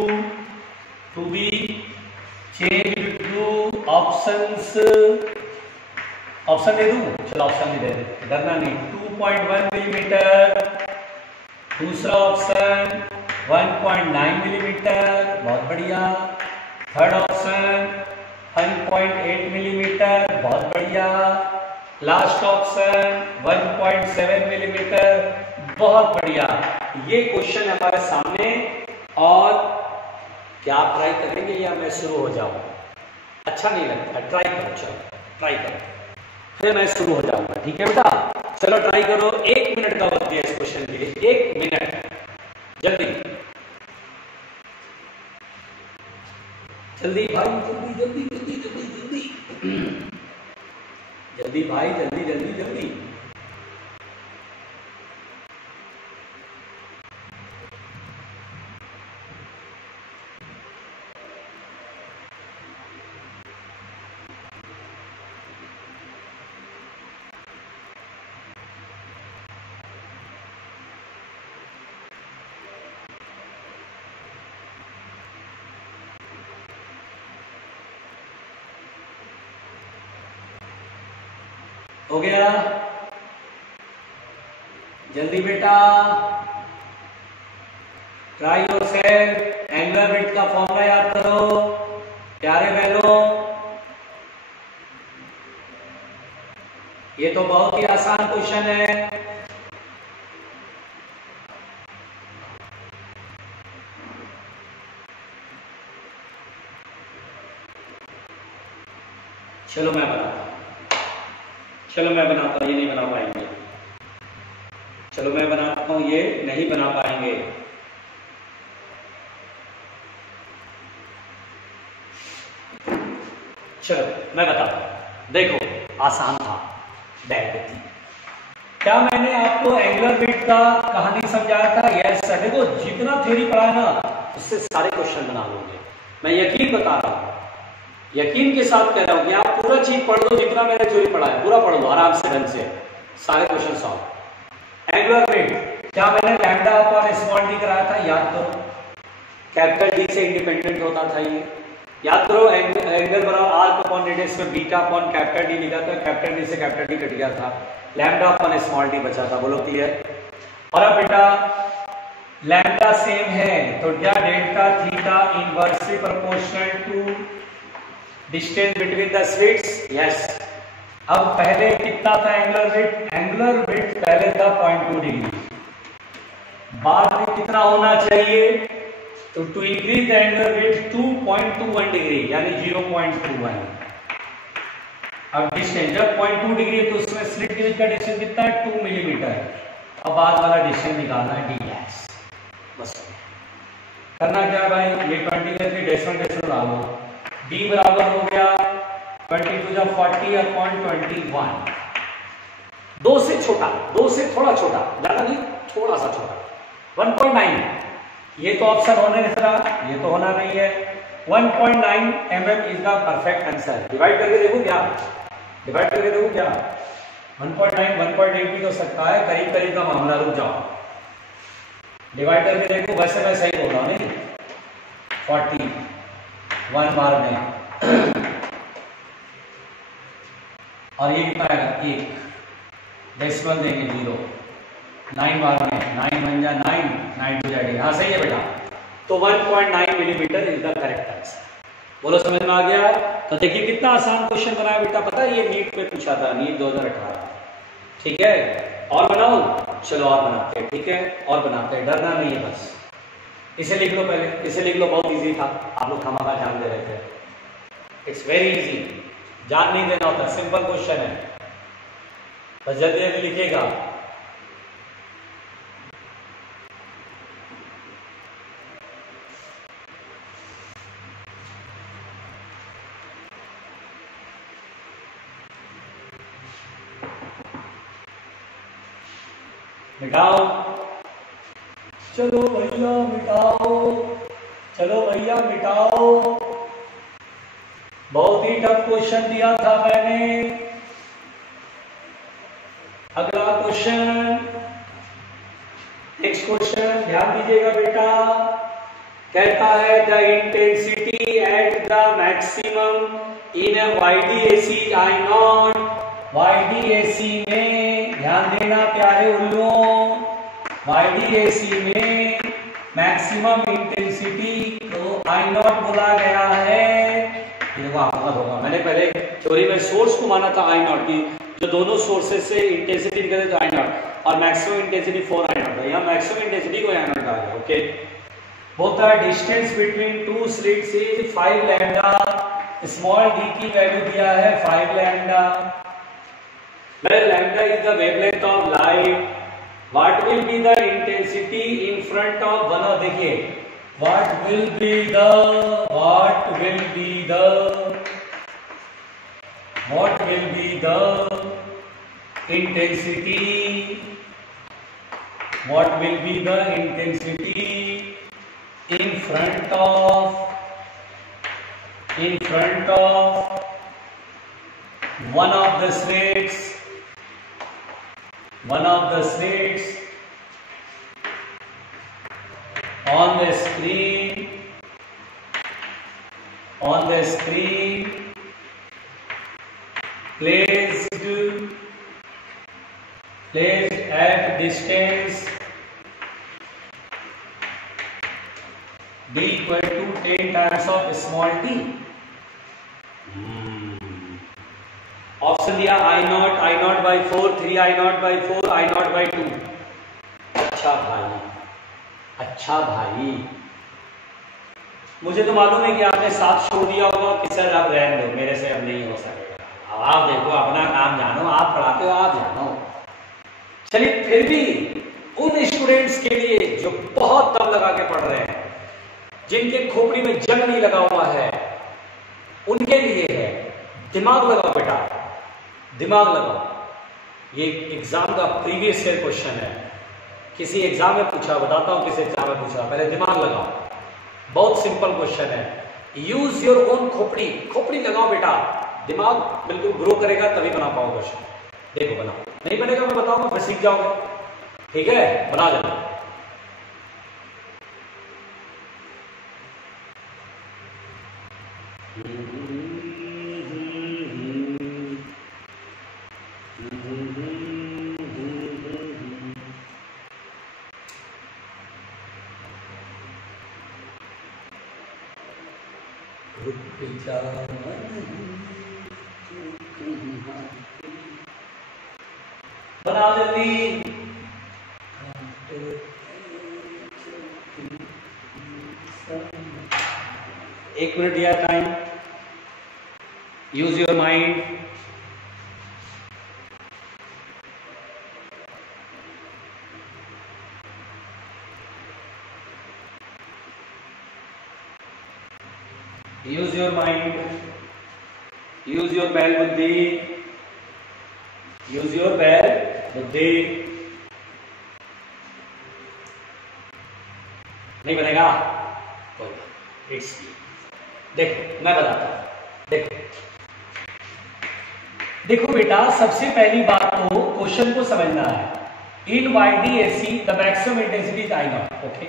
option दे दूं? चलो ऑप्शन भी दे देते, डरना नहीं। 2.1 मिलीमीटर, दूसरा ऑप्शन 1.9 मिलीमीटर, बहुत बढ़िया। थर्ड ऑप्शन 1.8 मिलीमीटर, बहुत बढ़िया। लास्ट ऑप्शन 1.7 मिलीमीटर, बहुत बढ़िया। ये क्वेश्चन हमारे सामने, और क्या आप ट्राई करेंगे या मैं शुरू हो जाऊं? अच्छा नहीं लगता, ट्राई करो, चलो ट्राई करो, फिर मैं शुरू हो जाऊंगा, ठीक है बेटा? चलो ट्राई करो। 1 मिनट का वक्त दिया इस क्वेश्चन के लिए, 1 मिनट, जल्दी जल्दी भाई, जल्दी जल्दी जल्दी जल्दी जल्दी जल्दी भाई, जल्दी जल्दी जल्दी। हो गया? जल्दी बेटा, ट्राई योरसेल्फ। एंगुलर विड्थ का फॉर्मूला याद करो प्यारे बहनों, ये तो बहुत ही आसान क्वेश्चन है। चलो मैं बनाता हूँ, ये नहीं बना पाएंगे। चलो मैं बनाता हूँ, ये नहीं बना पाएंगे। चलो मैं बताता हूँ, देखो आसान था, बैठ थी। क्या मैंने आपको एंगुलर विड्थ का कहानी समझाया था? Yes sir. देखो जितना थ्योरी पढ़ा है ना, उससे सारे क्वेश्चन बना लोगे। मैं यकीन बता रहा हूँ, यकीन के साथ कह रहा हूँ कि आप पूरा चीज पढ़ लो, जितना मैंने थ्योरी पढ़ा है पूरा पढ़ लो आराम से, ढंग से, सारे क्वेश्चन सॉल्व। एंगुलर विड्थ क्या मैंने लैम्डा अपॉन स्मॉल डी कराया था? याद करो, कैपिटल डी से इंडिपेंडेंट होता था ये, याद करो। एंगल बराबर आर्क अपॉन रेडियस में बीटा अपॉन कैपिटल डी लिखा था, कैपिटल डी से कैपिटल डी कट गया था, लैम्डा अपॉन स्मॉल डी बचा था। बोलो क्लियर? और अब बेटा लैम्डा सेम है तो क्या delta theta inversely proportional to distance between the slits? Yes. अब पहले कितना था एंगुलर विड्थ? एंगुलर विड्थ पहले था 0.2 डिग्री, बाद में कितना होना चाहिए? तो to increase the angular width 2.21 degree यानी 0.21। अब डिस्टेंस जब 0.2 डिग्री है तो उसमें स्लिट के बीच का डिस्टेंस कितना है? 2 मिलीमीटर। अब बाद वाला डिस्टेंस निकालना है डी डैश। बस करना क्या है भाई, ये 20 है फिर डेसिमल डालो, डी बराबर हो गया 22 या 40 अपॉन 21। 2 से छोटा, 2 से थोड़ा छोटा, ज्यादा नहीं, थोड़ा सा छोटा, 1.9। ये तो ऑप्शन होने नहीं रहा, ये तो होना नहीं है। 1.9 mm is the perfect answer. Divide करके देखो क्या, डिवाइड करके देखो क्या, 1.9 1.8 भी हो सकता है, करीब करीब का मामला। रुक जाओ, डिवाइड करके देखो। वैसे मैं सही बोल रहा हूँ नहीं, 40 1 बार में और ये कितना आएगा? 1 डेसिमल देंगे 0, 9 बार में 9 1 जा 9, 9 2 जा 8। हाँ सही है बेटा। तो 1.9 millimetre is the correct answer. बोलो समझ में आ गया? तो देखिए कितना आसान क्वेश्चन बनाया बेटा, पता है ये नीट पे पूछा था, नीट 2018। ठीक है, और बनाओ, चलो और बनाते हैं। ठीक है, और बनाते हैं, डरना नहीं है बस। इसे लिख लो पहले, इसे लिख लो, बहुत इजी था, आप लोग खामा जान दे रहे थे। इट्स वेरी इजी, जान नहीं देना होता, सिंपल क्वेश्चन है, बस जल्दी जल्दी लिखिएगा। मिटाओ, चलो भैया मिटाओ, चलो भैया मिटाओ। बहुत ही टफ क्वेश्चन दिया था मैंने। अगला क्वेश्चन, नेक्स्ट क्वेश्चन ध्यान दीजिएगा बेटा। कहता है the intensity at the maximum in A YDAC I0। YDAC में ध्यान देना प्यारे उल्लुओं, YDAC में मैक्सिमम इंटेंसिटी को I0 बोला गया है। देखो आपका होगा, मैंने पहले थ्योरी में सोर्स को माना था I0 की, जो दोनों सोर्सेज से इंटेंसिटी निकले तो I0, और मैक्सिमम इंटेंसिटी 4 I0 है। यहाँ मैक्सिमम इंटेंसिटी को I0 कहा गया। ओके, बोलता है distance between two slits is 5 lambda. Small D की वैल्यू दिया है 5 lambda. Where lambda is the wavelength of light, what will be the intensity in front of one of, देखिए what will be the intensity, what will be the intensity in front of one of the slits on the screen placed at distance d equal to 10 times of small d। Option दिया I0 by 4, 3 I0 by 4, I0 by 2। अच्छा भाई, मुझे तो मालूम है कि आपने 7 छोड़ दिया होगा कि सर आप रहने दो, मेरे से अब नहीं हो सकेगा। अब आप देखो, अपना काम जानो, आप पढ़ाते हो आप जानो। चलिए, फिर भी उन स्टूडेंट्स के लिए जो बहुत दम लगा के पढ़ रहे हैं, जिनके खोपड़ी में जंग नहीं लगा हुआ है, उनके लिए है दिमाग लगाओ बेटा, दिमाग लगाओ। ये एग्जाम का प्रीवियस ईयर क्वेश्चन है, किसी एग्जाम में पूछा, बताता हूं किस एग्जाम में पूछा, पहले दिमाग लगाओ। बहुत सिंपल क्वेश्चन है, यूज योर ओन खोपड़ी, खोपड़ी लगाओ बेटा, दिमाग बिल्कुल ग्रो करेगा तभी बना पाओ क्वेश्चन। देखो बनाओ, नहीं बनेगा मैं बताऊंगा, फिर सीख जाओगे, ठीक है, बना लेना। बना जल्दी। एक मिनट दिया time, use your mind. Use your mind, use your बैल बुद्धि, यूज योर बैल बुद्धि। नहीं बनेगा कोई, इट्स देखो मैं बताता हूं। देखो बेटा, सबसे पहली बात तो क्वेश्चन को समझना है। इन YDAC the maximum intensity is I0, okay.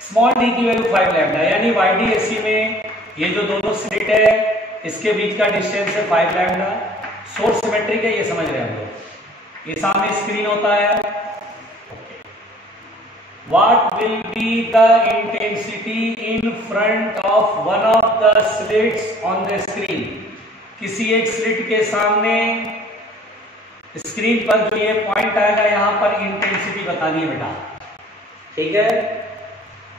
Small d की वैल्यू 5 लैम्डा, यानी YDAC में ये जो दोनों स्लिट है इसके बीच का डिस्टेंस है 5 लैम्डा। सोर्स सिमेट्रिक है, ये समझ रहे हैं हम लोग। ये सामने स्क्रीन होता है। What will be the intensity in front of one of the slits on the screen? किसी एक स्लिट के सामने स्क्रीन पर जो ये पॉइंट आएगा, यहां पर इंटेंसिटी बतानी है बेटा, ठीक है।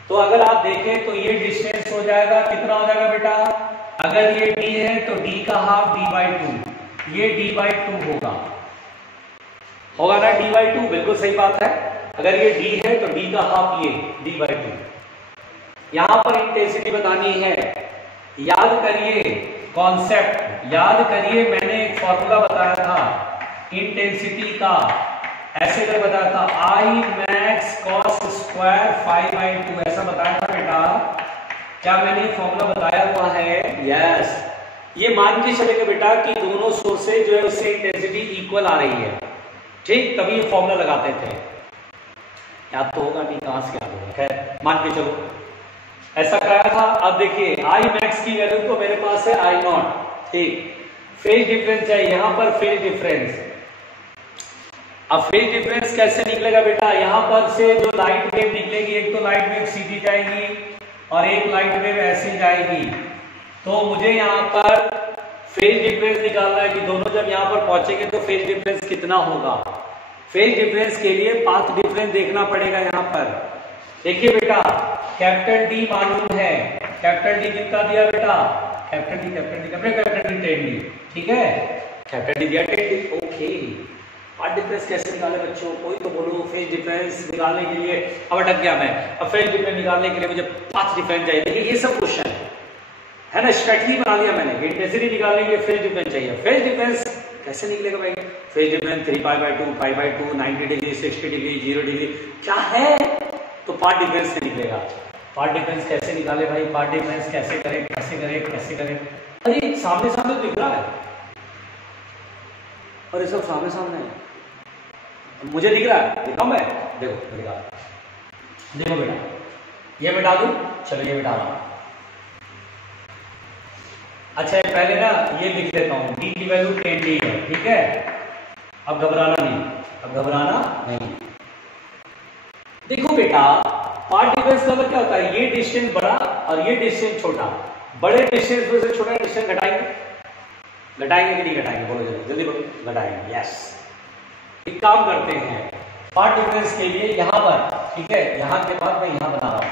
तो अगर आप देखें तो ये डिस्टेंस हो जाएगा, कितना हो जाएगा बेटा, अगर ये d है तो d का हाफ d/2, ये d/2 होगा ना, d/2, बिल्कुल सही बात है। अगर ये d है तो d का हाफ ये d/2। यहां पर इंटेंसिटी बतानी है। याद करिए कॉन्सेप्ट, याद करिए, मैंने एक फॉर्मूला बताया था इंटेंसिटी का, ऐसे कर बताया था, I max cos स्क्वायर 5/2, ऐसा बताया था बेटा। क्या मैंने फॉर्मूला बताया हुआ है? यस। ये मान के चलेगा बेटा कि दोनों सोर्सेज जो है उससे इंटेंसिटी इक्वल आ रही है, ठीक, तभी ये फॉर्मूला लगाते थे। याद तो होगा नहीं, कहां से याद होगा, खैर मान के चलो ऐसा कराया था। अब देखिए I max की वैल्यू तो मेरे पास है I0, ठीक। फेज डिफरेंस है यहां पर, फेज डिफरेंस। अब फेज डिफरेंस कैसे निकलेगा बेटा, यहां पर से जो लाइट वेव निकलेगी, एक तो लाइट वेव सीधी जाएगी और एक लाइट वेव ऐसी जाएगी। तो मुझे यहां पर फेज डिफरेंस निकालना है कि दोनों जब यहां पर पहुंचेंगे तो फेज डिफरेंस कितना होगा। फेज डिफरेंस के लिए पाथ डिफरेंस देखना पड़ेगा। यहां पर देखिए बेटा, कैपिटल D मालूम है, कैपिटल D कितना दिया बेटा, कैपिटल D 10 D, ठीक है, कैपिटल D दिया 10 D, ओके। पाथ डिफरेंस कैसे निकाले बच्चों, कोई तो बोलो। फेज डिफरेंस निकालने के लिए, अब अटक गया मैं, अब फेज डिफरेंस निकालने के लिए मुझे पाथ डिफरेंस चाहिए। देखिए ये सब क्वेश्चन है ना, स्ट्रेटजी बना लिया मैंने। इंटेंसिटी निकालने के लिए फेज डिफरेंस चाहिए। फेज डिफरेंस कैसे निकलेगा भाई, phase difference 3π/2, π/2, 90 degree, 60 degree, 0 degree, क्या है, तो पाथ डिफरेंस से निकलेगा। पाथ डिफरेंस कैसे निकाले भाई, पाथ डिफरेंस कैसे करें, कैसे करें, कैसे करें। अरे सामने सामने दिख रहा है, और ये सब सामने सामने है, मुझे दिख रहा है, दिखाऊं मैं, देखो दिखा, देखो बेटा, ये मिटा दूं, चलो ये मिटा रहा हूं। अच्छा पहले ना ये लिख लेता हूं, D की वैल्यू 10 D है, ठीक है। अब घबराना नहीं, अब घबराना नहीं। देखो बेटा, पाथ डिफरेंस का मतलब क्या होता है, ये डिस्टेंस बड़ा और ये डिस्टेंस छोटा। बड़े डिस्टेंस में से छोटा डिस्टेंस घटाएंगे, घटाएंगे कि नहीं घटाएंगे, बोलो जल्दी जल्दी बोलो, घटाएंगे, यस। एक काम करते हैं, पाथ डिफरेंस के लिए यहां पर, ठीक है, यहां के बाद मैं यहां बना रहा हूं।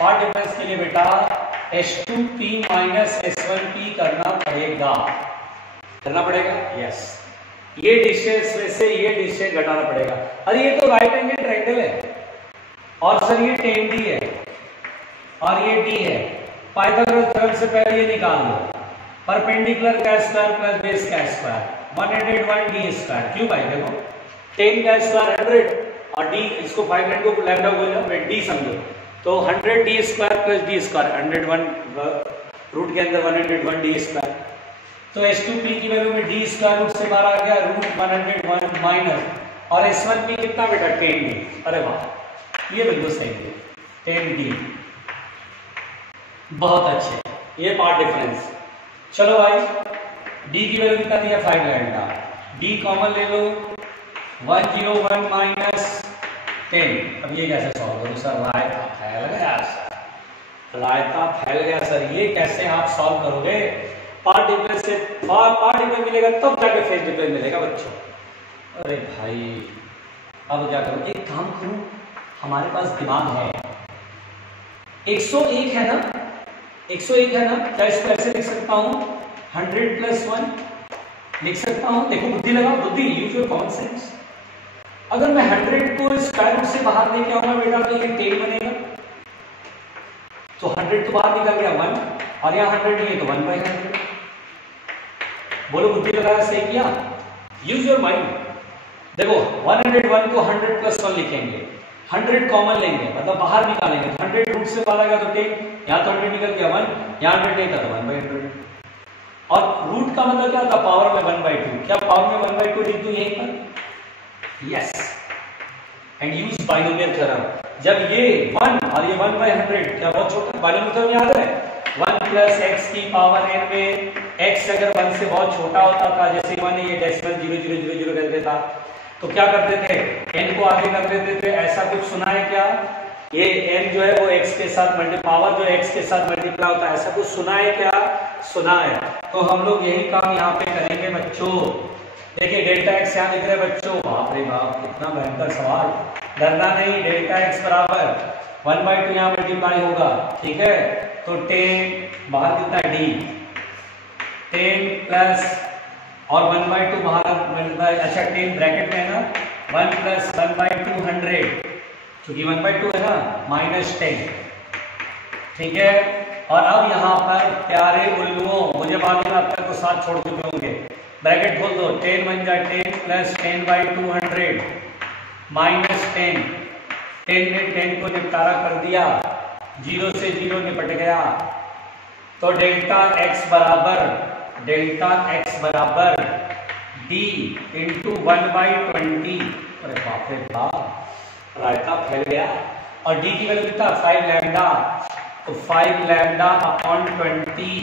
पाथ डिफरेंस के लिए बेटा H2P - S1P करना पड़ेगा, करना पड़ेगा। यस, ये डिस्टेंस में से ये डिस्टेंस घटाना पड़ेगा। अरे ये तो राइट एंगल ट्रायंगल है और सर ये 10d है और ये d है। पाइथागोरस थ्योरम से पहले ये निकाल लो, परपेंडिकुलर का स्क्वायर प्लस बेस का स्क्वायर 101 d स्क्वायर। क्यों भाई, देखो 10 का स्क्वायर 100 और d, इसको 500 को लैम्डा बोलो, d समझो, तो 100 d square plus d square 101 root के अंदर 101 d स्क्वायर। तो S2P की वैल्यू में d स्क्वायर रूट से बाहर आ गया रूट 101 माइनस, और S1P कितना बेटा 10d। अरे वाह, ये बिल्कुल सही है 10d, बहुत अच्छे। ये पार्ट डिफरेंस। चलो भाई, d की वैल्यू कितना दिया 5 लैम्डा, d कॉमन ले लो 101 माइनस 10। अब ये कैसे सॉल्व करूं सर, रायता फैल गया सर, रायता फैल गया सर, ये कैसे आप सॉल्व करोगे? पार्ट डिफरेंस से पार्ट डिफरेंस मिलेगा तब जाके फेज डिफरेंस मिलेगा बच्चों। अरे भाई अब क्या करूं, एक काम करूं, हमारे पास दिमाग है, 101 है ना, 101 है ना, क्या इसको ऐसे लिख सकता हूं 100 प्लस 1 लिख सकता हूं। देखो बुद्धि लगाओ, बुद्धि, यूज योर कॉमन सेंस। अगर मैं 100 को स्क्वायर रूट से बाहर लेके आऊंगा बेटा तो ये 10 बनेगा, तो 100 तो बाहर निकल गया 1 और यहाँ 100 नहीं है तो 1/100। बोलो बुद्धि लगाया, सही किया, यूज योर माइंड। देखो 101 को 100 प्लस 1 लिखेंगे, 100 कॉमन लेंगे मतलब बाहर निकालेंगे, 100 रूट से बाहर आएगा तो 10, यहाँ तो 100 निकल गया 1, यहाँ 100 नहीं था तो 1/100। और रूट का मतलब क्या था, पावर में 1/2। क्या पावर में 1/2 लिख दूं यहीं पर? Yes, and use binomial theorem. जब ये 1 और ये 1/100 क्या बहुत छोटा, बाइनोमियल थ्योरम याद है, 1 प्लस एक्स की पावर n में x अगर 1 से बहुत छोटा होता था, जैसे 1 ये डेसिमल 0000 कर देता, तो क्या करते थे, n को आगे कर देते थे। ऐसा कुछ सुना है क्या, ये n जो है वो x के साथ पावर जो x के साथ मल्टीप्लाई होता है, ऐसा कुछ सुना है क्या? सुना है। तो हम लोग यही काम यहाँ पे करेंगे बच्चों। देखिए डेल्टा x यहाँ लिख रहे हैं बच्चों, बाप रे बाप कितना भयंकर सवाल, डरना नहीं। डेल्टा x बराबर 1/2 यहाँ मल्टीप्लाई होगा, ठीक है, तो 10 बाहर कितना d, 10 प्लस और 1/2 बाहर, अच्छा 10 ब्रैकेट में है ना, 1 प्लस 1/2 100, क्योंकि 1/2 है ना, माइनस 10, ठीक है। और अब यहाँ पर प्यारे उल्लुओं, मुझे मालूम है अब तक तो साथ छोड़ चुके होंगे, ब्रैकेट खोल दो, 10 बन जाए 10 प्लस 10/2 100 माइनस 10, 10 ने 10 को निपटारा कर दिया, 0 से 0 निपट गया, तो डेल्टा x बराबर d इंटू 1/20। अरे बाप रे बाप, रायता फैल गया। और d की वैल्यू कितना 5 लैम्डा, तो 5 लैम्डा अपॉन 20,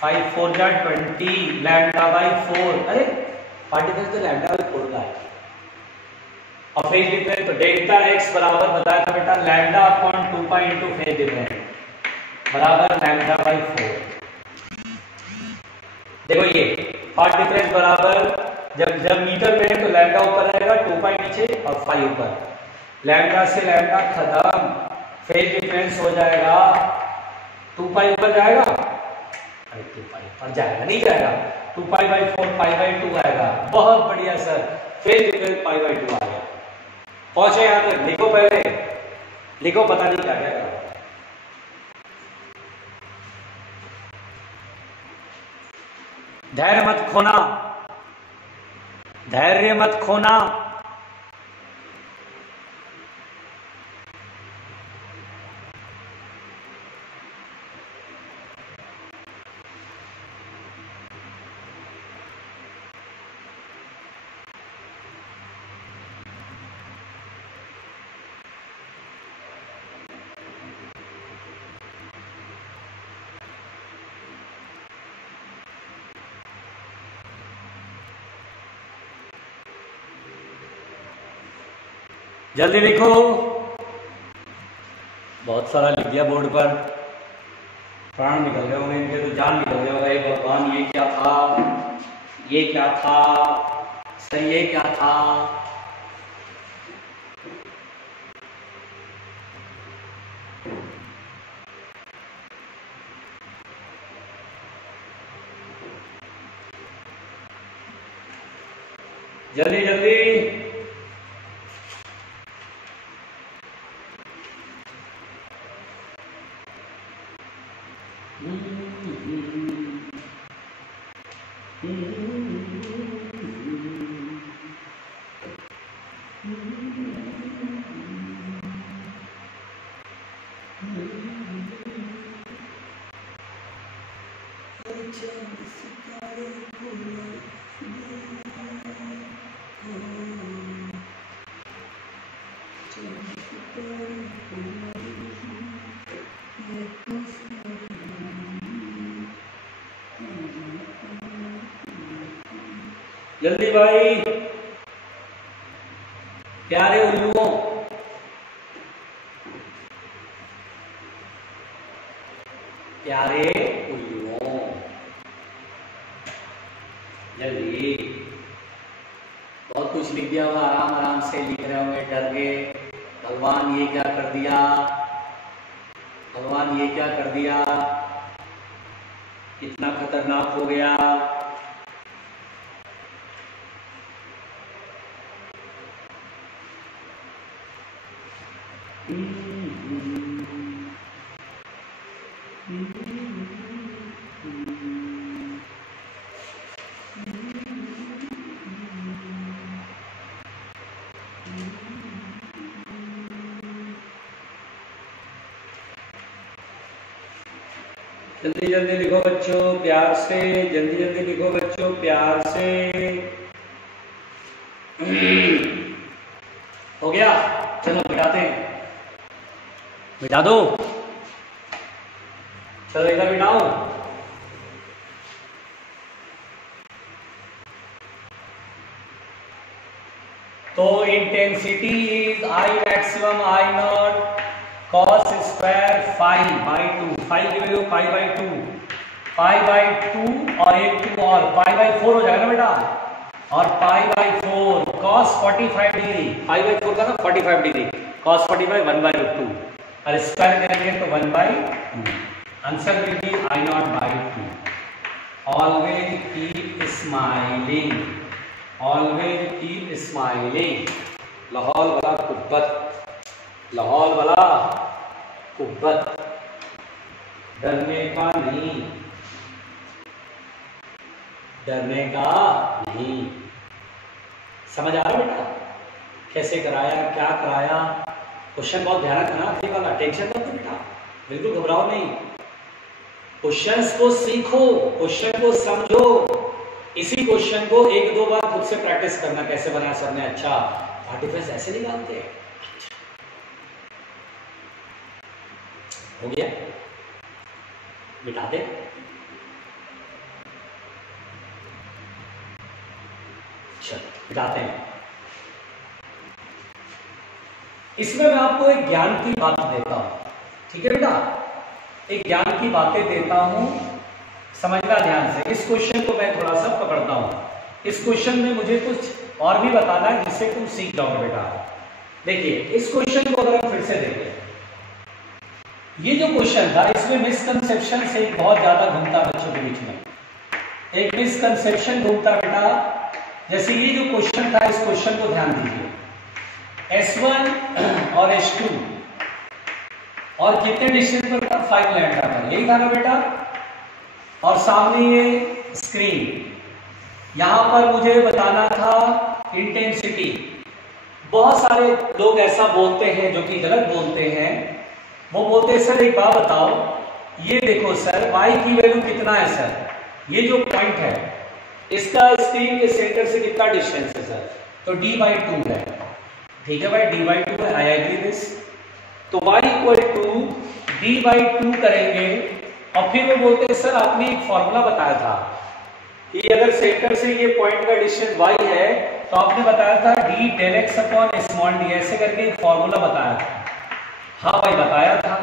5 4 जा 20 लैम्डा बाई 4। अरे पार्टिकल तो लैम्डा बाई 4 का है। और फेज डिफरेंस तो डेल्टा x बराबर बताया था बेटा lambda upon 2 into phase difference बराबर लैम्डा बाई 4। देखो ये पार्ट डिफरेंस बराबर, जब मीटर में है तो लैम्डा ऊपर रहेगा, 2 नीचे और 5 ऊपर, लैम्डा से लैम्डा खत्म, फेज डिफरेंस हो जाएगा 2 ऊपर जाएगा, अरे 2 ऊपर जाएगा नहीं जाएगा, 2π/4 π/2 आएगा। बहुत बढ़िया सर, फेज डिफरेंस π/2 आ गया। पहुंचे यहां तक, लिखो पहले, लिखो, पता नहीं क्या क्या करो। धैर्य मत खोना, धैर्य मत खोना। जल्दी लिखो, बहुत सारा लिख दिया बोर्ड पर, प्राण निकल गए होंगे इनके, तो जान निकल गया होगा, भगवान ये क्या था, ये क्या था सर, ये क्या था। जल्दी जल्दी। जल्दी भाई, प्यारे उल्लुओं, प्यारे उल्लुओं, जल्दी। बहुत कुछ लिख दिया हुआ, आराम आराम से लिख रहे होंगे, डर गए, भगवान ये क्या कर दिया, भगवान ये क्या कर दिया, इतना खतरनाक हो गया। जल्दी जल्दी लिखो बच्चों, प्यार से, जल्दी जल्दी लिखो बच्चों, प्यार से। हो गया, चलो बिठाते हैं, बिठा दो, चलो इधर बिठाओ। तो intensity is I maximum I naught cos square phi by 2, phi की value pi by 2, pi by 2 और एक 2 और पाई बाई 4 हो जाएगा ना बेटा, और pi by 4 cos 45 degree, pi by 4 का ना 45 डिग्री, cos 45 1 बाई 2 और स्क्वायर करेंगे तो 1 by 2, answer will be I naught by 2। Always keep smiling, always keep smiling. लाहौल वाला कुब्बत, लाहौल वाला कुब्बत, डरने का नहीं, डरने का नहीं। समझ आ रहा बेटा कैसे कराया, क्या कराया? क्वेश्चन बहुत ध्यान रखना, ठीक वाला, टेंशन मत बेटा, बिल्कुल घबराओ नहीं। क्वेश्चंस को सीखो, क्वेश्चन को समझो, इसी क्वेश्चन को एक दो बार खुद से प्रैक्टिस करना, कैसे बनाया सर ने, अच्छा आर्टिफिस ऐसे निकालते हैं, हो गया, बिठा दे। चलो बिठाते हैं। इसमें मैं आपको एक ज्ञान की बात देता हूं, ठीक है बेटा, एक ज्ञान की बातें देता हूं, समझना ध्यान से। इस क्वेश्चन को मैं थोड़ा सा पकड़ता हूं, इस क्वेश्चन में मुझे कुछ और भी बताना है जिससे तुम सीख जाओगे बेटा। देखिए इस क्वेश्चन को अगर हम फिर से देखें, ये जो क्वेश्चन था इसमें मिसकंसेप्शन से बहुत ज्यादा घूमता बच्चों के बीच में, एक मिसकंसेप्शन घूमता बेटा। जैसे ये जो क्वेश्चन था, इस क्वेश्चन को ध्यान दीजिए, S1 और S2 और कितने डिस्टेंस पर था, 5 लैम्डा पर, यही था ना बेटा। और सामने ये स्क्रीन, यहां पर मुझे बताना था इंटेंसिटी। बहुत सारे लोग ऐसा बोलते हैं जो कि गलत बोलते हैं, वो बोलते हैं सर एक बात बताओ, ये देखो सर y की वैल्यू कितना है सर, ये जो पॉइंट है इसका स्क्रीन के सेंटर से कितना डिस्टेंस है सर, तो d/2 है, ठीक है भाई, d/2 है, आई एग्री दिस। तो y = d/2 करेंगे और फिर वो बोलते हैं सर आपने एक फॉर्मूला बताया था कि अगर सेंटर से ये पॉइंट का डिस्टेंस y है तो आपने बताया था d∇x/d, ऐसे करके एक फॉर्मूला बताया था। हाँ भाई बताया था,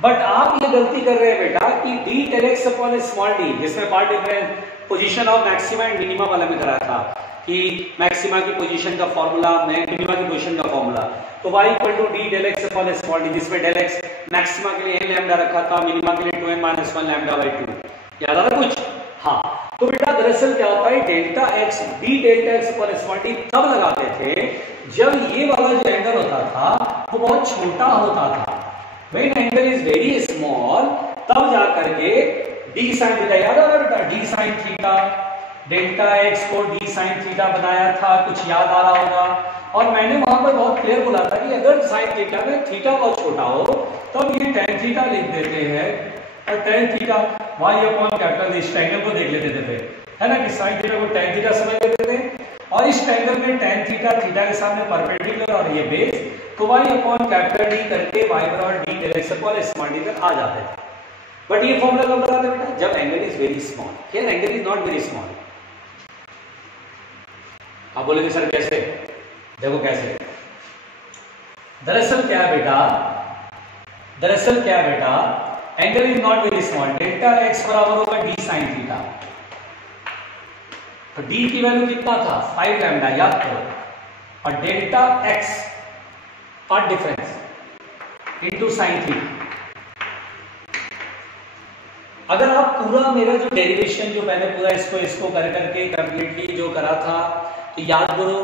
बट आप ये गलती कर रहे हैं बेटा कि d∇x/d, जिसमें path difference position of maxima and minima वाला में कराया था कि मैक्सिमा की पोजीशन का फॉर्मूला, मिनिमा की पोजीशन का फॉर्मूला, तो y = d∇x/d, जिसमें ∇x मैक्सिमा के लिए n लैम्डा रखा था, मिनिमा के लिए 2n - 1 λ/2। याद आ रहा कुछ? हाँ, तो बेटा दरअसल क्या होता है, delta x D delta x पर स्मॉल डी तब लगाते थे जब ये वाला जो एंगल होता था वो बहुत छोटा होता था। When angle is very small तब जा करके डी साइन थीटा, याद आ रहा बेटा, D sine theta, delta x को डी साइन थीटा बनाया था, कुछ याद आ रहा होगा। और मैंने वहां पर बहुत क्लियर बोला था कि अगर साइन थीटा में थीटा बहुत छोटा हो तब ये टेन थीटा लिख देते हैं, और tan theta y upon capital इस ट्रायंगल को देख लेते थे, है ना, कि साइन थीटा को टेन थीटा समझ लेते थे, और इस ट्रायंगल में टेन थीटा थीटा के सामने परपेंडिकुलर और ये बेस, तो वाई अपॉन कैपिटल डी करके वाई बराबर D del x upon small d तक आ जाते थे। बट ये फॉर्मूला कब लगाते हैं बेटा, जब angle is very small. Here angle is not very small. आप बोलेंगे सर कैसे, देखो कैसे, दरअसल क्या है बेटा, दरअसल क्या है बेटा, angle is not very small, delta x बराबर होगा डी साइन थीटा, तो डी की वैल्यू कितना था 5 लैम्डा, याद करो, और delta x path difference into sine theta. अगर आप पूरा मेरा जो डेरिवेशन जो मैंने पूरा इसको कर करके कंप्लीटली जो करा था, तो याद करो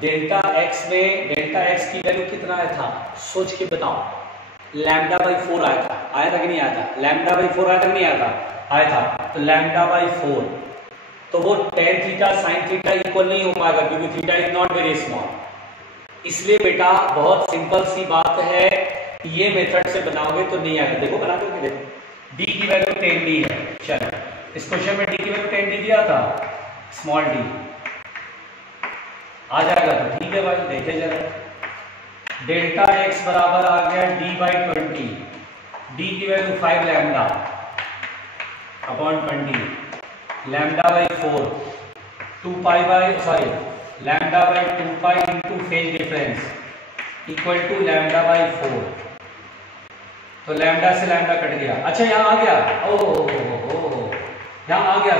डेल्टा एक्स में डेल्टा एक्स की वैल्यू कितना आया था, सोच के बताओ, लैम्डा बाई 4 आया था कि नहीं आया था, लैम्डा बाई 4 आया था कि नहीं आया था, तो लैम्डा बाई 4, तो वो tan theta sine theta equal नहीं हो पाएगा क्योंकि theta is not very small. इसलिए बेटा बहुत सिंपल सी बात है, ये मेथड से बनाओगे तो नहीं आएगा। देखो बना दो, देखो डी की वैल्यू 10 डी है, चलो इस क्वेश्चन में डी की वैल्यू 10 डी दिया था, स्मॉल डी आ जाएगा, तो ठीक है भाई, देखे जरा, डेल्टा एक्स बराबर आ गया डी बाई 20, डी की value 5 lambda upon 20, lambda by 4, 2 pi by sorry lambda by 2 pi into phase difference equal to lambda by 4, तो लैम्डा से लैम्डा कट गया। अच्छा यहाँ आ गया, ओह यहाँ आ गया,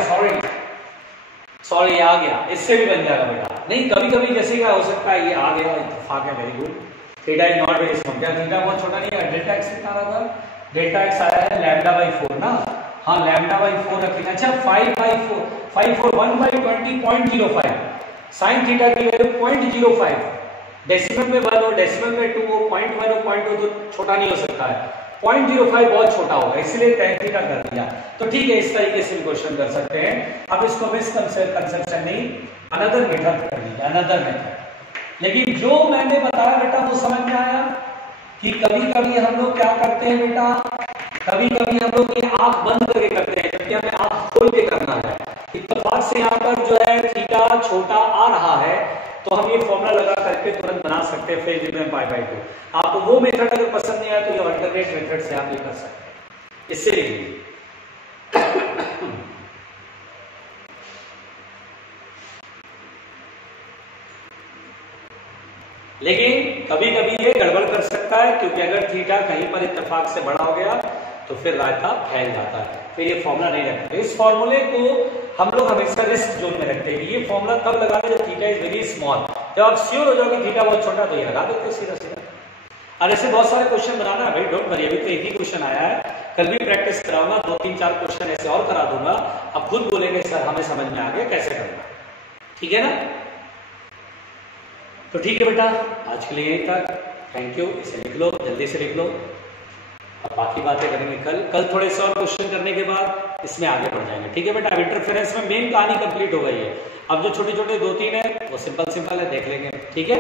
सॉरी आ गया, इससे भी बन जाएगा बेटा। नहीं कभी कभी जैसे क्या हो सकता है, ये आ गया, इत्तेफाक है, very good, theta is not very small, क्या थीटा बहुत छोटा नहीं है, डेल्टा एक्स कितना रहा था, डेल्टा एक्स आया है लैम्डा बाई 4 ना, हाँ लैम्डा बाई 4 रखेंगे। अच्छा 5 बाई 4 5 4 1 बाई 20 0.05, साइन थीटा की वैल्यू 0.05, डेसिमल में 1 हो डेसिमल में 2 हो, 0.1 हो 0.2 तो छोटा नहीं हो सकता है, 0.05 बहुत छोटा होगा, इसलिए tan थीटा कर दिया। तो ठीक है, इस तरीके से भी क्वेश्चन कर सकते हैं। अब इसको मिसकंसेप्शन नहीं, अनदर मेथड कर लीजिए, अनदर मेथड। लेकिन जो मैंने बताया बेटा वो समझ में आया कि कभी कभी हम लोग क्या करते हैं बेटा, कभी कभी हम लोग ये आंख बंद करके करते हैं, जबकि हमें आंख खोल के करना है। इत्तेफाक से यहाँ पर जो है थीटा छोटा आ रहा है, तो हम ये फॉर्मूला लगा करके तुरंत बना सकते हैं फेज डिफरेंस पाई बाई 2। आपको वो मेथड अगर पसंद नहीं आया तो ये अल्टरनेट मेथड से आप ये कर सकते हैं, इससे लिखिए। लेकिन कभी कभी ये गड़बड़ कर सकता है, क्योंकि अगर थीटा कहीं पर इत्तेफाक से बड़ा हो गया तो फिर रायता फैल जाता है, फिर ये फॉर्मूला नहीं रखते। इस फॉर्मूले को हम लोग हमेशा रिस्क जोन में रखते हैं, ये फॉर्मूला तब लगाते जब थीटा इज वेरी स्मॉल, जब आप श्योर हो जाओ कि थीटा बहुत छोटा तो ये लगा देते सीधा सीधा। और ऐसे बहुत सारे क्वेश्चन बनाना है भाई, डोंट वरी, अभी तो एक ही क्वेश्चन आया है, कल भी प्रैक्टिस कराऊंगा, 2-3-4 क्वेश्चन ऐसे और करा दूंगा, अब खुद बोलेंगे सर हमें समझ में आ गया कैसे करना, ठीक है ना। तो ठीक है बेटा, आज के लिए यहीं तक, थैंक यू। इसे लिख लो, जल्दी से लिख लो, अब बाकी बातें करेंगे कल थोड़े से और क्वेश्चन करने के बाद इसमें आगे बढ़ जाएंगे, ठीक है बेटा। इंटरफेरेंस में मेन कहानी कंप्लीट हो गई है, अब जो छोटे छोटे 2-3 है वो सिंपल है, देख लेंगे, ठीक है।